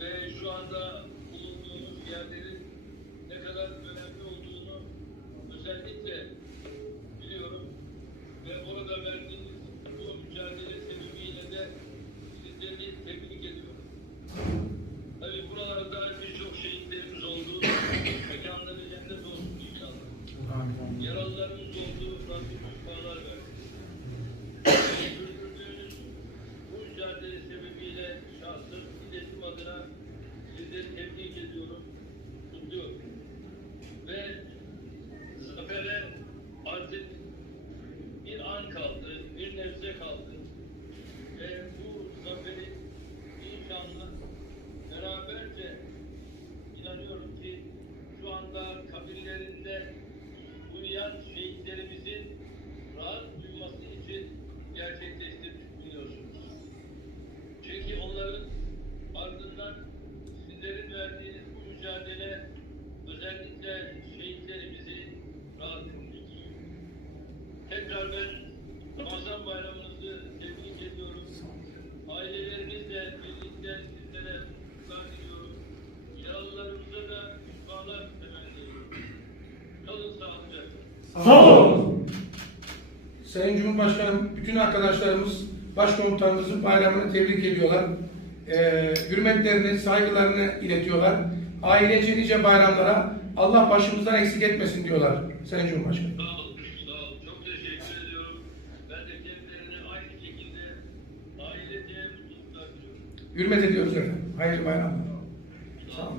Ve şu anda bulunduğumuz yerlerin bir nebze kaldı. Ve bu zaferi inşallah beraberce inanıyorum ki şu anda kabirlerinde uyuyan şehitlerimizin rahat duyması için gerçekleştirmiş biliyorsunuz. Çünkü onların ardından sizlerin verdiğiniz bu mücadele özellikle şehitlerimizi rahat etmiştir. Tekrar ben bayramınızı tebrik ediyorum. Ailelerinizle birlikte sizlere mutluluklar diliyorum. Yaralılarımıza da şifalar temenni ediyorum. Kalın sağlıcakla. Sağ olun. Sayın Cumhurbaşkanım, bütün arkadaşlarımız başkomutanımızın bayramını tebrik ediyorlar. Ee, hürmetlerini, saygılarını iletiyorlar. Ailece nice bayramlara Allah başımızdan eksik etmesin diyorlar Sayın Cumhurbaşkanım. Sağ olun. Hürmet ediyoruz efendim. Hayırlı bayramlar. Sağ olun.